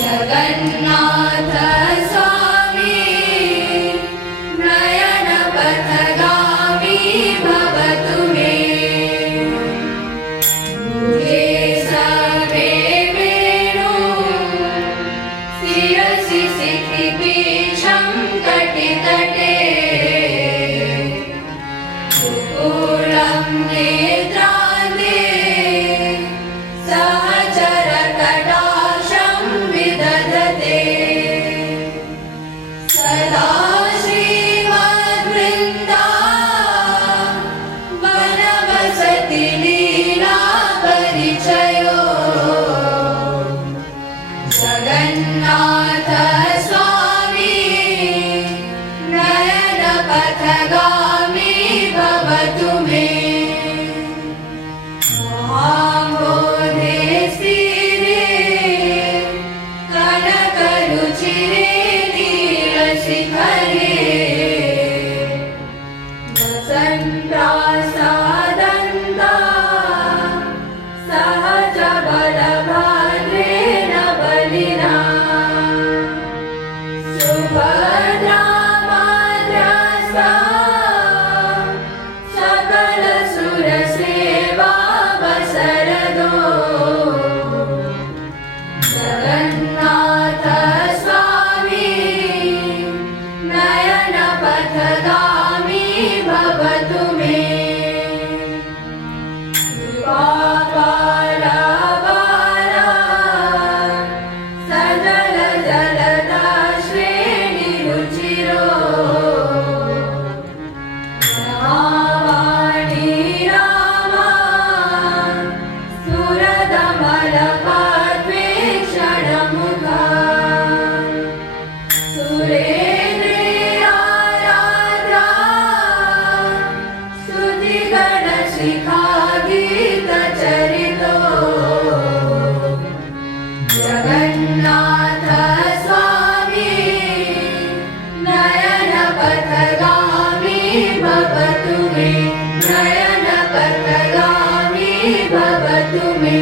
जगन्नाथ स्वामी नयनपथगामी भवतु मे मुझे सर्वे वेणु शिरसि सिखिपीठं कटितटे सुकूलं नेत्रान्ते सहचरकटाक्षं विदधते सदा श्रीमद्वृन्दा वनवसति लीला परिचयो जगन्नाथ स्वामी नयनपथगामी भवतु मे महाम्बोधे स्थिरे कनकरुचिरे नीलशिखरे वसन्त्रासादन्ता सहजबलभद्रेण बलिना सुभद्रा माद्रसा सकलसुरसेवावसरदो जगन्नाथ स्वामी नयनपथगामी भवतु मे कृपापारवारा सजलजलदा श्रेणिरुचिरो महावाणी रामा सुरदमलकाद्वेक्षणमुखा सुरेन्द्रियाराध्या स्तुतिगणशिखा गीतचरितो जगन्नाथ स्वामी नयनपथगामी भवतु मे नयनपथगामी भवतु मे।